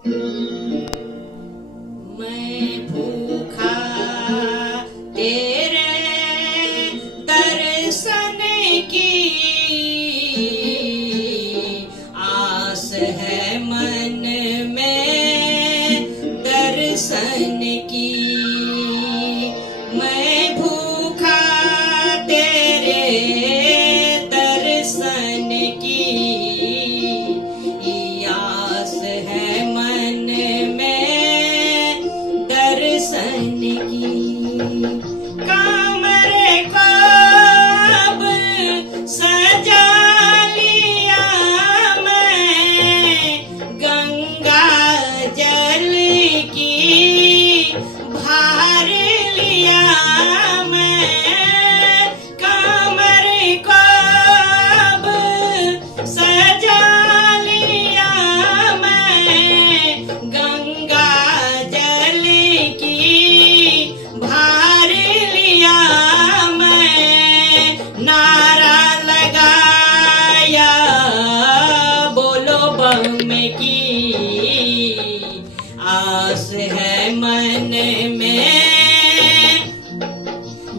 मैं भूखा तेरे दर्शन की आस है मन में दर्शन की। मैं भूखा तेरे दर्शन की आस है मन में दर्शन की। कमरे को अब सजा लिया मैं गंगा जल की भार लिया मैं। कमरे को अब सजा लिया मैं गंगा जल की भार लिया मैं। नारा लगाया बोलो बम की आस है मन में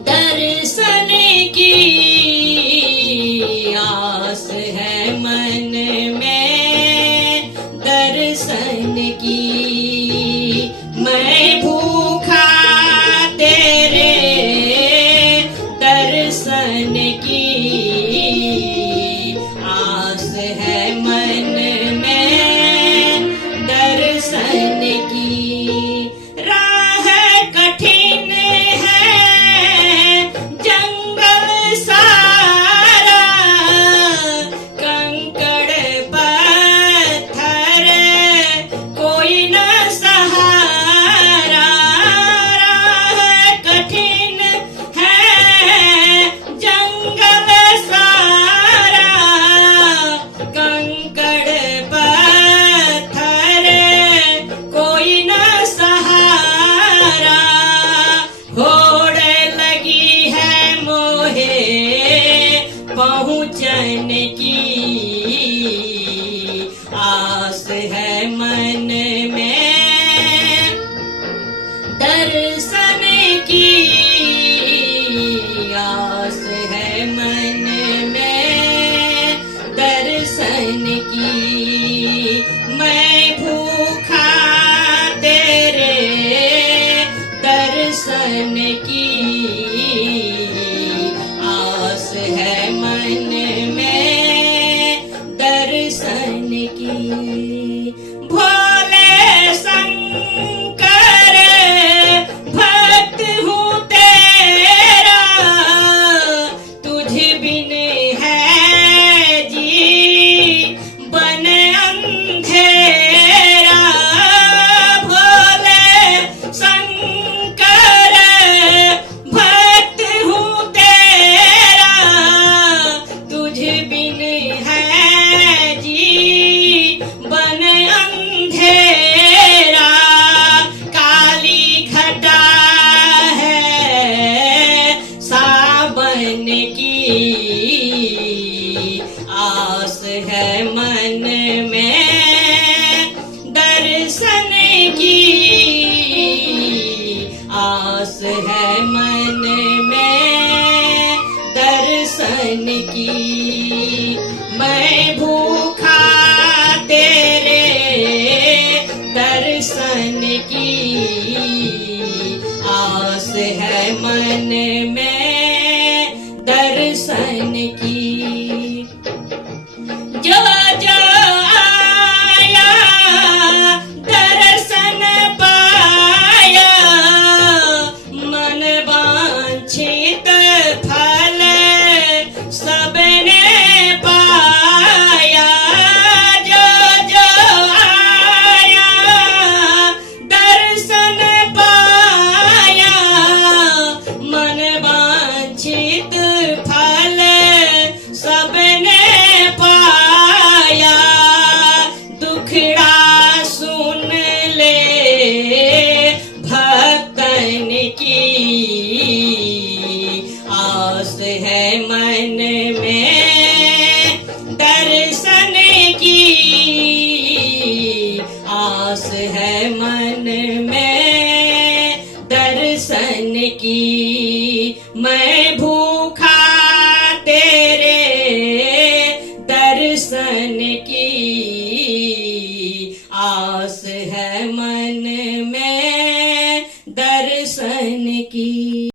दर्शन की आस है मन में दर्शन की। मैं भूखा तेरे दर्शन की आस है मन में दर्शन की। राह कठिन है जंगल सारा कंकड़ पत्थर कोई न सहारा। राह कठिन है जंगल सारा कंकड़ पत्थर कोई न सहारा। होड़ लगी है मोहे पहुँचन की आस है मन में दर्शन की आस है मन में दर्शन की। मैं भूखा तेरे दर्शन की आस है मन में दर्शन की। भोले शंकर भक्त हूँ तेरा तुझ बिन है जीवन अंधेरा। भोले शंकर भक्त हूँ तेरा तुझ बिन है जीवन अंधेरा। काली घटा है सावन की आस है मन में दर्शन की आस है मन में दर्शन की। मैं भूखा तेरे दर्शन की आस है मन में दर्शन की। जो जो आस है मन में